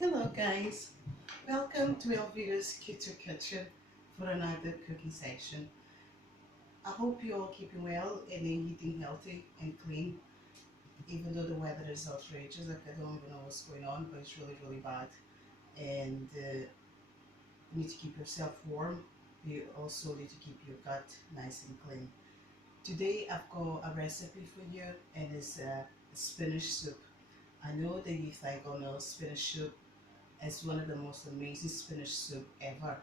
Hello guys, welcome to Elvira's Keto Kitchen for another cooking session. I hope you're all keeping well and eating healthy and clean, even though the weather is outrageous. Like I don't even know what's going on, but it's really bad. And you need to keep yourself warm. You also need to keep your gut nice and clean. Today I've got a recipe for you, and it's a spinach soup. I know that you think, oh no, spinach soup. It's one of the most amazing spinach soup ever.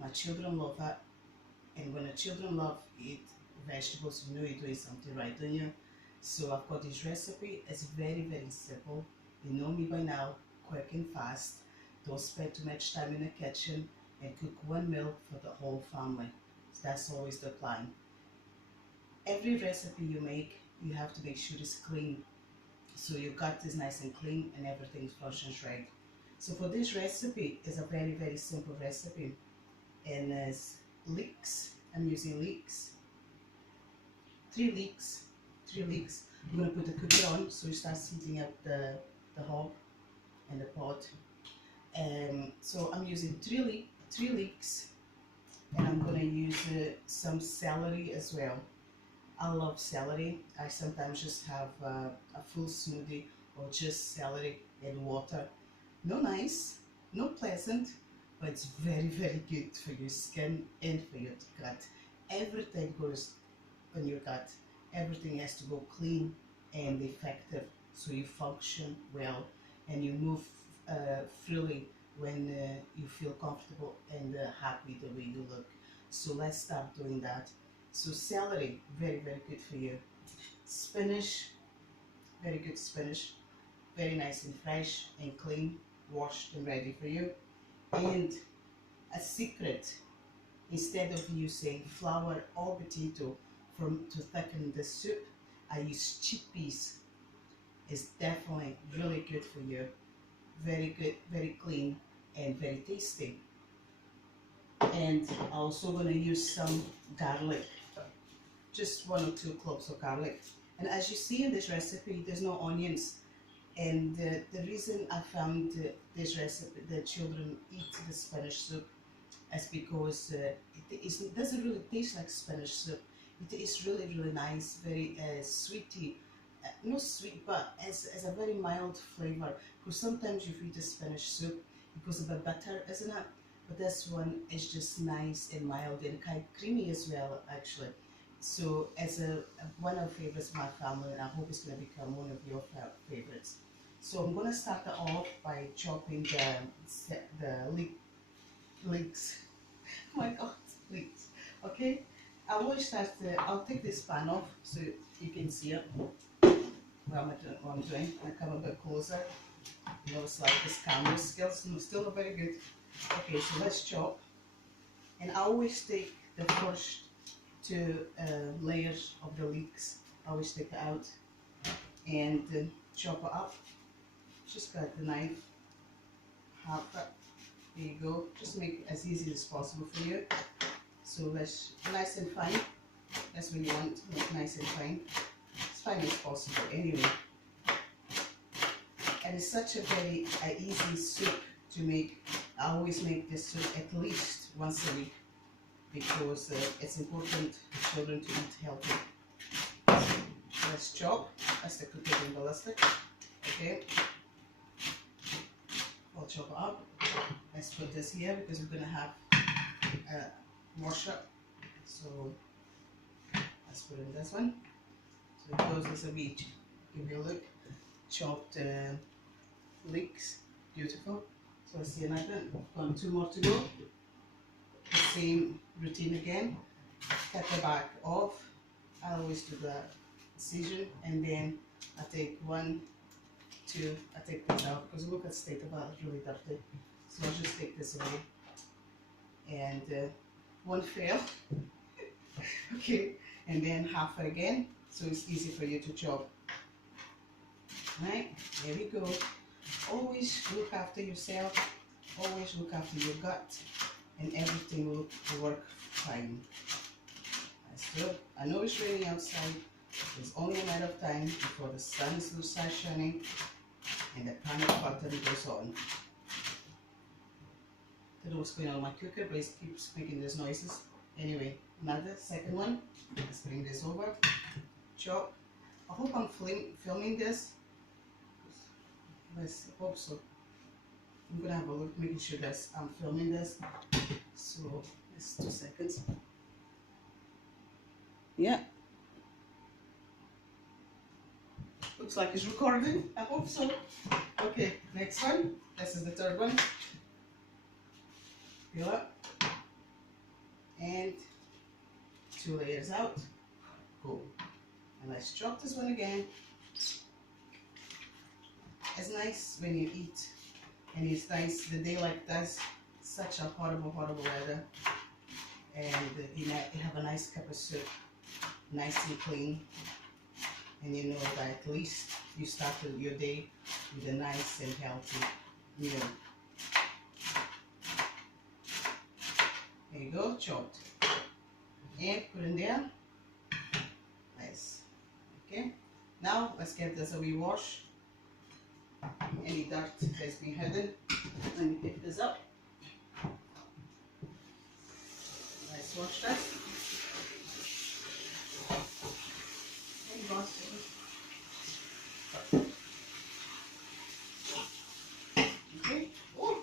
My children love it, and when the children love eat vegetables, you know you're doing something right, don't you? So I've got this recipe. It's very simple. You know me by now, quick and fast. Don't spend too much time in the kitchen, and cook one meal for the whole family. So that's always the plan. Every recipe you make, you have to make sure it's clean, so your gut is nice and clean and everything's fresh and right. So for this recipe, it's a very simple recipe, and it's leeks. I'm using leeks, three leeks. I'm going to put the cooker on so it starts heating up the hob and the pot. So I'm using three leeks, and I'm going to use some celery as well. I love celery. I sometimes just have a full smoothie or just celery and water. No nice, no pleasant, but it's very good for your skin and for your gut. Everything goes on your gut. Everything has to go clean and effective, so you function well and you move freely when you feel comfortable and happy the way you look. So let's start doing that. So celery, very good for you. Spinach, very good spinach, very nice and fresh and clean, washed and ready for you. And a secret, instead of using flour or potato to thicken the soup, I use chickpeas. It's definitely really good for you. Very good, very clean and very tasty. And I'm also going to use some garlic, just 1 or 2 cloves of garlic. And as you see in this recipe, there's no onions. And the reason I found this recipe, the children eat the spinach soup, is because it doesn't really taste like spinach soup. It is really nice, very sweety, not sweet, but it's a very mild flavor. Because sometimes you eat a spinach soup, it goes a bit bitter, isn't it? But this one is just nice and mild and kind of creamy as well, actually. So it's one of the favorites of my family, and I hope it's going to become one of your favorites. So I'm going to start it off by chopping the leeks. Oh my god, leeks. Okay, I will start. I'll take this pan off so you can see it. What I'm doing. I come a bit closer. You know, it's like this camera skills still not very good. Okay, so let's chop. And I always take the first 2 layers of the leeks. I always take it out and chop it up. Just got the knife, half it. There you go. Just make it as easy as possible for you. So let's nice and fine. That's what you want. Make nice and fine. As fine as possible anyway. And it's such a very easy soup to make. I always make this soup at least once a week, because it's important for children to eat healthy. Let's chop. That's the cookie and ballistic. Okay. I'll chop it up. Let's put this here because we're going to have wash it. So let's put in this one. So it goes as a beach. Give you a look. Chopped leeks. Beautiful. So let's see another. Got 2 more to go. The same routine again. Cut the back off. I always do the incision, and then I take 1, 2. I take this out because look at the state of it, it's really dirty. So I'll just take this away. And 1 fell. Okay, and then half it again, so it's easy for you to chop. Right, there we go. Always look after yourself. Always look after your gut, and everything will work fine. That's good. I know it's raining outside. It's only a matter of time before the sun starts shining and the panic button goes on. don't know what's going on with my cooker, but it keeps making those noises. Anyway, another second one. Let's bring this over. Chop. I hope I'm filming this. I hope so. I'm gonna have a look, making sure that I'm filming this. So it's 2 seconds. Yeah. Looks like it's recording. I hope so. Okay, next one. This is the third one. Peel up. And 2 layers out. Go. And let's chop this one again. It's nice when you eat, and it's nice the day like this, such a horrible weather, and you have a nice cup of soup, nice and clean, and you know that at least you started your day with a nice and healthy meal. There you go, chopped, and put in there. Nice. Okay, now let's get this a wee wash. Any dirt has been hidden. Let me pick this up. Let's wash this. Okay. Oh,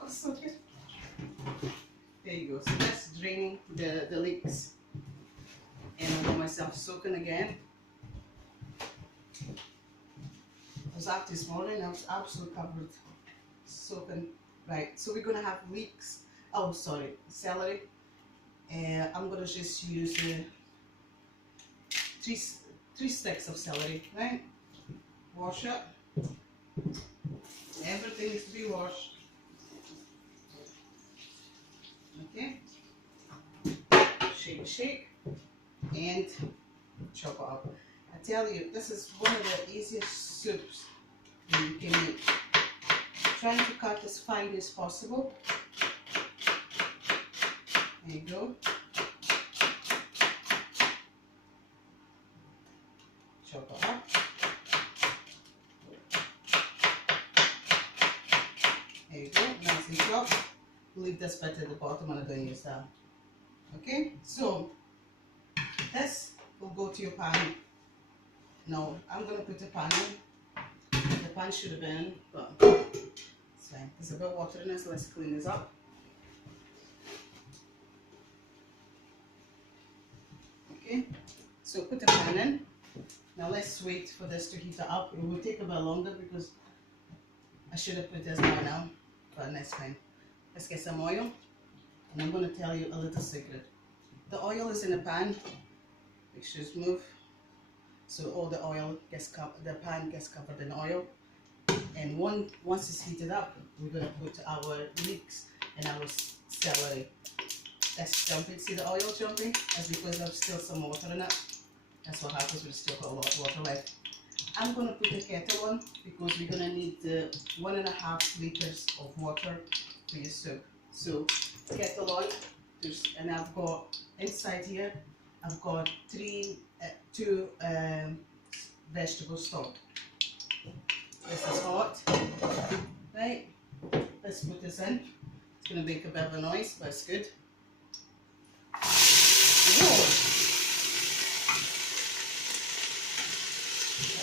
that's so good. There you go. So that's draining the leeks. And I got myself soaking again. I was out this morning, I was absolutely covered, soaking. Right, so we're gonna have leeks. Oh, sorry, celery. I'm gonna just use three sticks of celery. Right, wash it. Everything needs to be washed. Okay. Shake, and chop it up. I tell you, this is one of the easiest soups that you can make. Trying to cut as fine as possible. There you go. Chop it up. There you go, nice and chopped. Leave this bit at the bottom and I don't use that. Okay, so this will go to your pan. Now I'm going to put the pan in. The pan should have been, but it's fine. There's a bit of water in this, so let's clean this up. Okay, so put the pan in. Now let's wait for this to heat up. It will take a bit longer because I should have put this by now, but that's fine. Let's get some oil, and I'm going to tell you a little secret. The oil is in a pan. Make sure it's move. So all the oil gets covered, the pan gets covered in oil. And once it's heated up, we're going to put our leeks and our celery. That's jumping. See the oil jumping? That's because there's still some water in it. That's what happens when you still got a lot of water left. I'm going to put the kettle on because we're going to need 1.5 liters of water for your soup. So kettle on, and I've got inside here, I've got two vegetable stock. This is hot, right? Let's put this in. It's going to make a bit of a noise, but it's good. Whoa.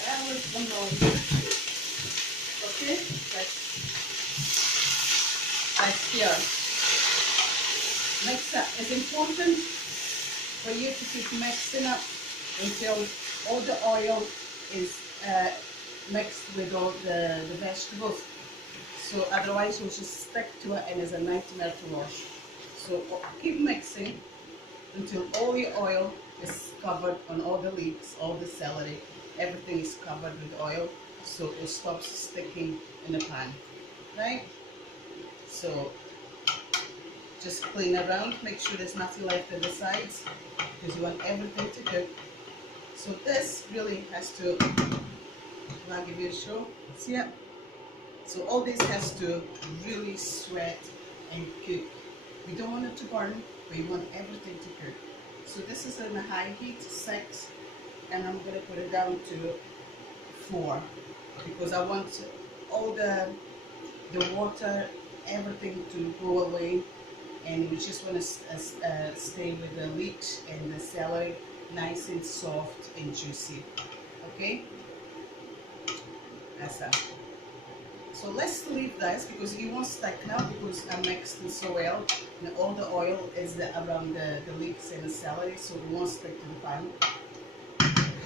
That was the noise. Okay, let's stir. Mix up. It's important for you to keep mixing up until all the oil is mixed with all the vegetables. So otherwise you'll just stick to it and it's a nightmare to wash. So keep mixing until all the oil is covered on all the leeks, all the celery, everything is covered with oil, so it stops sticking in the pan, right? So just clean around, make sure there's nothing left on the sides because you want everything to cook. So this really has to, I'll give you a show, see it? So all this has to really sweat and cook. We don't want it to burn, but we want everything to cook. So this is in a high heat, 6, and I'm going to put it down to 4 because I want all the the water, everything to go away, and we just want to stay with the leeks and the celery nice and soft and juicy. Okay, that's that. So let's leave this because it won't stick now because I mixed it so well. And all the oil is around the leeks and the celery, so it won't stick to the pan.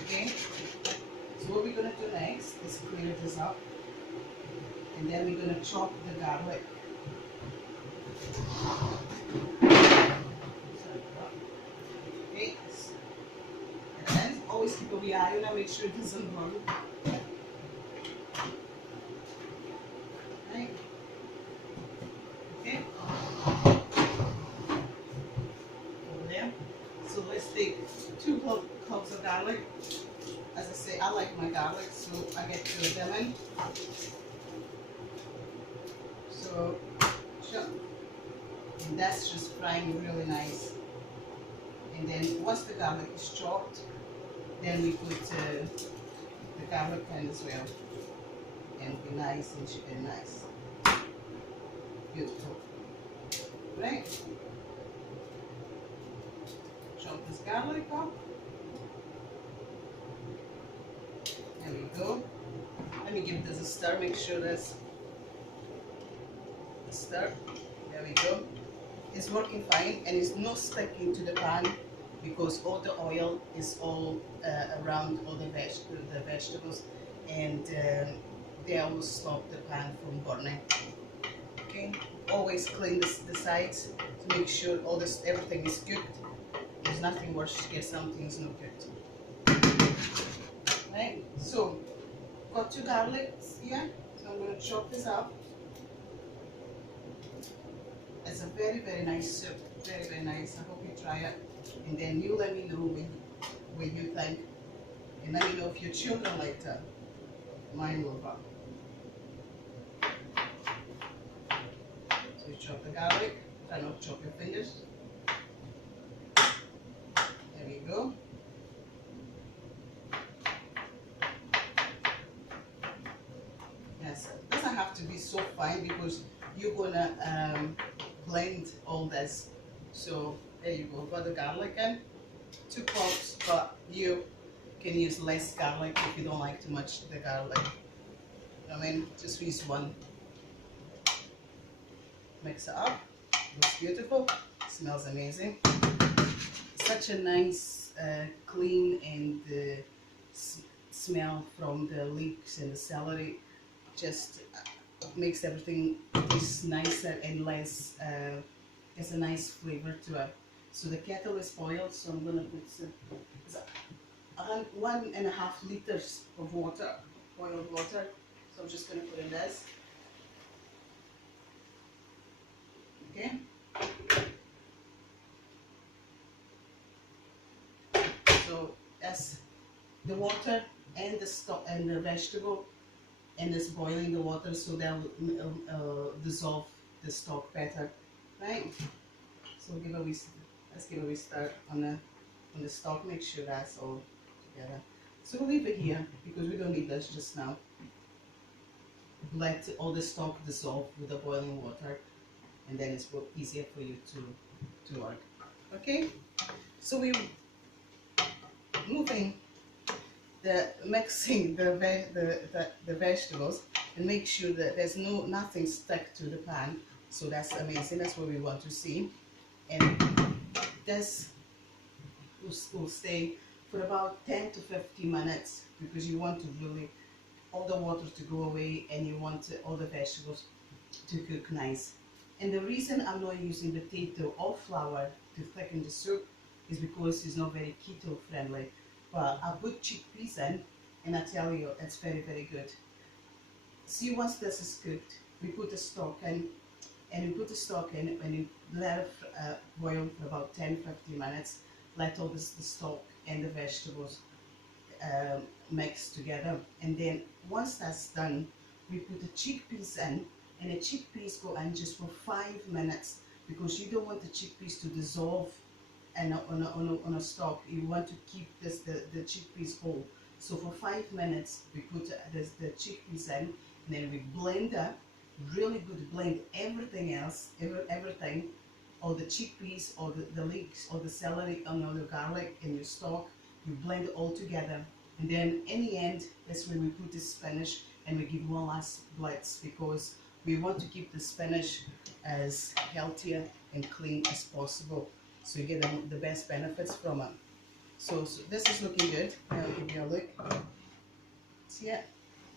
Okay. So what we're gonna do next is clear this up, and then we're gonna chop the garlic. Okay. And then always keep a wee eye on it, make sure it doesn't burn. Right. Okay. Over there. So let's take 2 cloves of garlic. As I say, I like my garlic, so I get 2 of them in. So, sure. And that's just frying really nice. And then once the garlic is chopped, then we put the garlic in as well. And be nice and nice. Beautiful. Right? Chop this garlic up. There we go. Let me give this a stir, make sure that's a stir. There we go. It's working fine and it's not sticking to the pan because all the oil is all around all the vegetables, and they almost stop the pan from burning. Okay, always clean the sides to make sure everything is cooked. There's nothing worse if something's not cooked. Right, so got 2 garlics here, so I'm going to chop this up. It's a very, very nice soup, very, very nice. I hope you try it, and then you let me know what you think, and let me know if your children like it. Mine will love it. So you chop the garlic, try not to chop your fingers. There we go. Yes, it doesn't have to be so fine because you're gonna blend all this. So there you go, got the garlic in, 2 cloves, but you can use less garlic if you don't like too much the garlic. I mean, just use 1. Mix it up, looks beautiful, smells amazing. Such a nice, clean and smell from the leeks and the celery. Just makes everything taste nicer and less, has a nice flavor to it. So the kettle is boiled, so I'm going to put 1.5 liters of water, boiled water. So I'm just going to put in this. Okay. So that's the water and the stock and the vegetable, and it's boiling the water so that will dissolve the stock better, right? So let's give a wee stir on the stock. Make sure that's all together. So we'll leave it here because we don't need this just now. Let all the stock dissolve with the boiling water, and then it's easier for you to work. Okay, so we're moving mixing the vegetables, and make sure that there's nothing stuck to the pan. So that's amazing. That's what we want to see, and this will stay for about 10 to 15 minutes because you want to really all the water to go away, and you want all the vegetables to cook nice. And the reason I'm not using potato or flour to thicken the soup is because it's not very keto friendly. But I put chickpeas in, and I tell you, it's very, very good. See, once this is cooked, we put the stock in, and we put the stock in, and you let it boil for about 10-15 minutes. Let all the stock and the vegetables mix together, and then once that's done, we put the chickpeas in, and the chickpeas go in just for 5 minutes because you don't want the chickpeas to dissolve and on a stock. You want to keep the chickpeas whole. So for 5 minutes we put the chickpeas in, and then we blend that, Really good. Blend everything else, everything, all the chickpeas, all the leeks, all the celery, and all the garlic in your stock. You blend it all together, and then in the end, that's when we put the spinach and we give one last blitz because we want to keep the spinach as healthier and clean as possible, so you get the best benefits from it. So this is looking good. I'll give you a look. See it?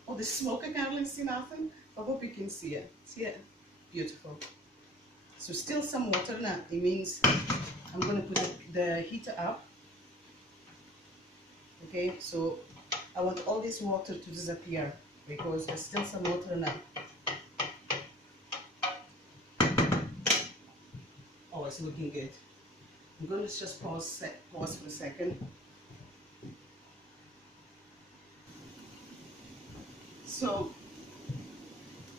Oh, the smoke, I can't really see nothing. I hope you can see it. See it? Beautiful. So still some water now. It means I'm going to put the heater up. Okay, so I want all this water to disappear because there's still some water now. Oh, it's looking good. I'm going to just pause for a second. So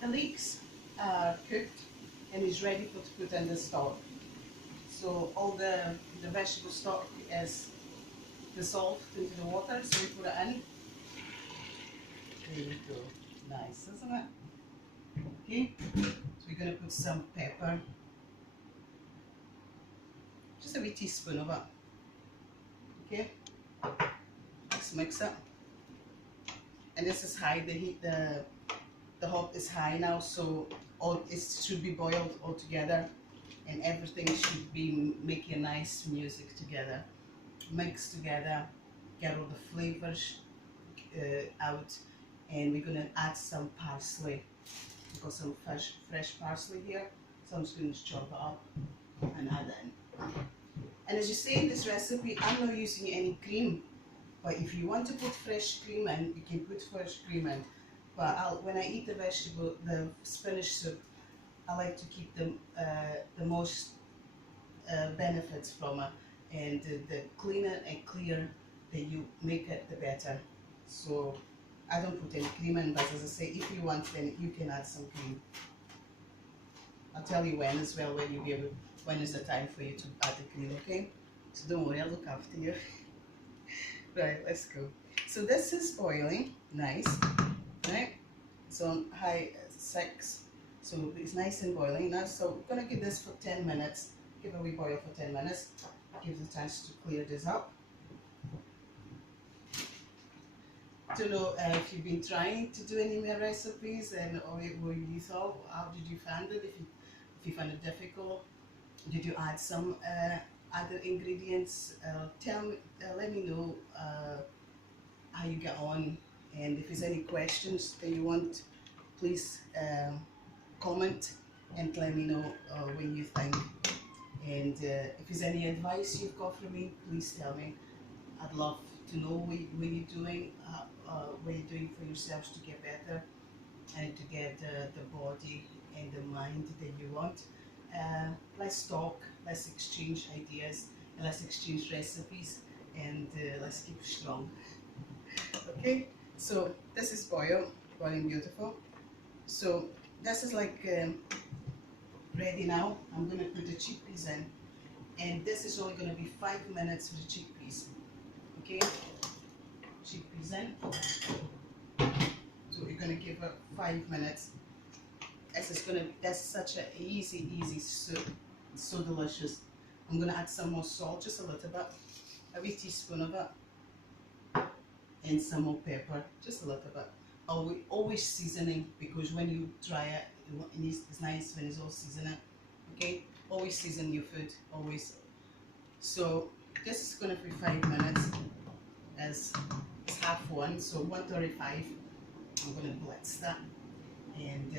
the leeks are cooked and is ready to put in the stock. So all the vegetable stock is dissolved into the water, so we put it in. There we go. Nice, isn't it? Okay, so we're going to put some pepper, just a wee teaspoon of it. Okay, let's mix it. And this is high, the heat, the hob is high now, so all it should be boiled all together, and everything should be making nice music together. Mix together, get all the flavors out, and we're going to add some parsley. We've got some fresh parsley here, so I'm just going to chop it up and add it in. And as you see in this recipe, I'm not using any cream, but if you want to put fresh cream in, you can put fresh cream in. But when I eat the spinach soup, I like to keep the most benefits from it, and the cleaner and clear that you make it, the better. So I don't put any cream in, but as I say, if you want, then you can add some cream. I'll tell you when as well, when is the time for you to add the cream, okay? So don't worry, I'll look after you. Right, let's go. So this is boiling, nice, right? It's on high 6, so it's nice and boiling now. So we're gonna give this for 10 minutes. Give a wee boil for 10 minutes. Give the chance to clear this up. Don't know if you've been trying to do any more recipes, and or what you thought. How did you find it? If you find it difficult, did you add some other ingredients? Let me know how you get on, and if there's any questions that you want, please comment and let me know what you think. And if there's any advice you've got for me, please tell me. I'd love to know what you're doing, what you're doing for yourselves to get better and to get the body and the mind that you want. Let's talk, let's exchange ideas, and let's exchange recipes, and let's keep strong. Okay, so this is boiling beautiful. So this is like ready now. I'm going to put the chickpeas in, and this is only going to be 5 minutes for the chickpeas. Okay, chickpeas in. So we're going to give it 5 minutes. That's such an easy soup. It's so delicious. I'm going to add some more salt, just a little bit, a wee teaspoon of it, and some more pepper, just a little bit. Always seasoning, because when you try it, it's nice when it's all seasoned. Okay, always season your food, always. So this is going to be 5 minutes, as it's 1:30, so 1:35. I'm going to blitz that, and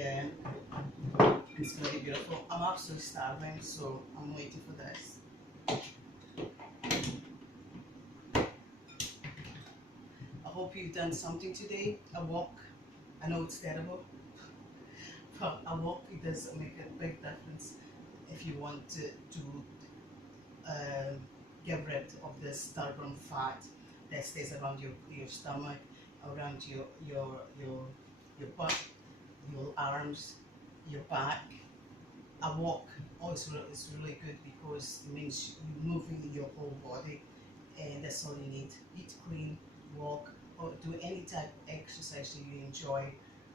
it's going to be beautiful. I'm absolutely starving, so I'm waiting for this. I hope you've done something today. A walk. I know it's terrible, but a walk, it does make a big difference if you want to get rid of the stubborn fat that stays around your stomach, around your butt, your arms, your back. A walk also is really good because it means you're moving your whole body, and that's all you need. Eat clean, walk, or do any type of exercise that you enjoy,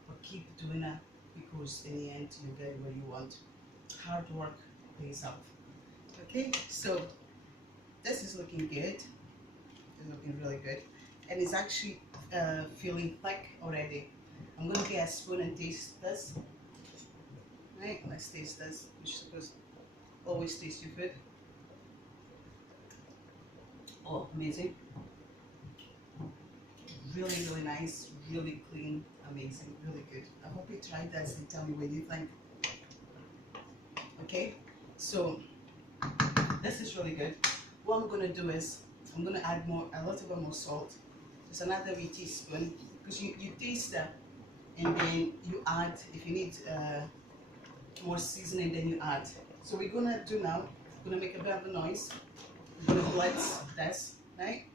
but keep doing it. because in the end you get what you want. Hard work pays off. Okay, so this is looking good. It's looking really good, and it's actually feeling thick already. I'm gonna get a spoon and taste this. Right, let's taste this. You're supposed to always taste your food. Oh, amazing! Really, really nice, really clean, amazing, really good. I hope you tried this and tell me what you think. Okay, so this is really good. What I'm gonna do is I'm gonna add a little bit more salt. Just another wee teaspoon, because you taste that, and then you add if you need more seasoning, then you add. So we're gonna do now. We're gonna make a bit of a noise. We're gonna blitz this, right?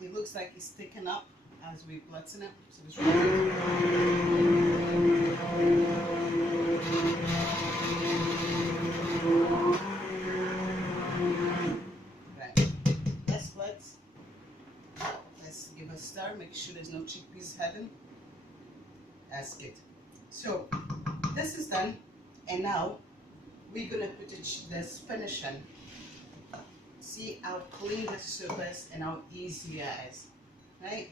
It looks like it's thickening up as we blitzen it, so it's really good. Right, let's blitz. Let's give a stir, make sure there's no chickpeas hidden. That's good. So this is done, and now we're gonna put the spinach in. See how clean the soup is and how easy it is, right?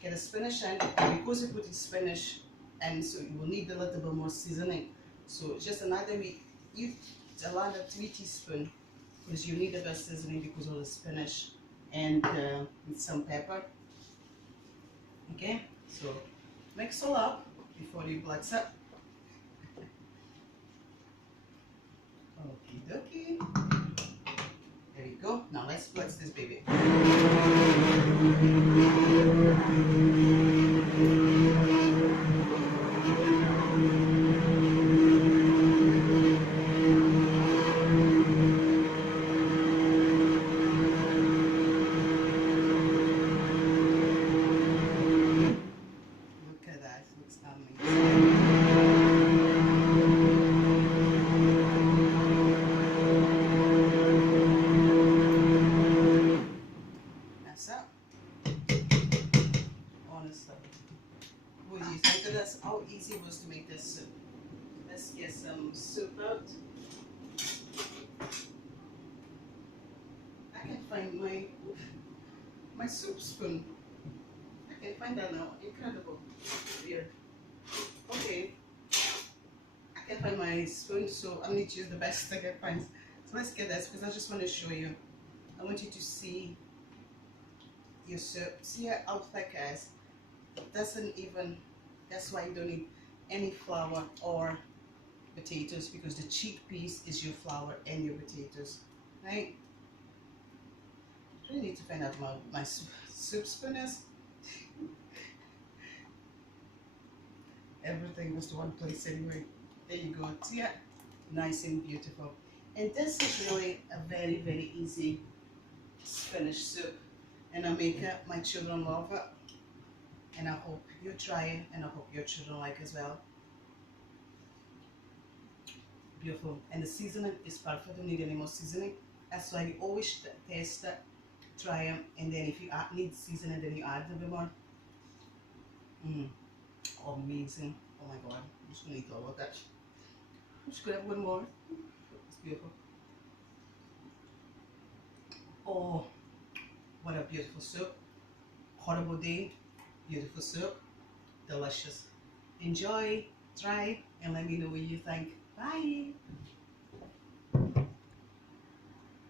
Get the spinach in, and because we're putting spinach, and so you will need a little bit more seasoning. So just another another 3 teaspoons, because you need a bit of seasoning because of the spinach, and with some pepper. Okay, so mix all up before you blitz it. Okie dokie. There you go. Now let's blitz this baby. Look at that. It looks amazing. Honestly, what do you think of this? How easy it was to make this soup? Let's get some soup out. I can find my soup spoon. I can find that now. Incredible. Weird. Okay. I can find my spoon, so I need to use the best I can find. So let's get this, because I just want to show you. I want you to see your soup. See how thick it is. It doesn't even, that's why you don't need any flour or potatoes, because the chickpeas is your flour and your potatoes, right? I really need to find out my soup spoon is. Everything was to one place anyway. There you go. See it? Nice and beautiful. And this is really a very, very easy spinach soup. And I make it, my children love it. And I hope you try it, and I hope your children like as well. Beautiful. And the seasoning is perfect. Don't need any more seasoning. That's why you always taste it, try them, and then if you need seasoning, then you add a bit more. Amazing. Oh my god. I'm just gonna eat all of that. I'm just gonna have one more. It's beautiful. Oh, what a beautiful soup. Horrible day. Beautiful soup. Delicious. Enjoy, try, and let me know what you think. Bye.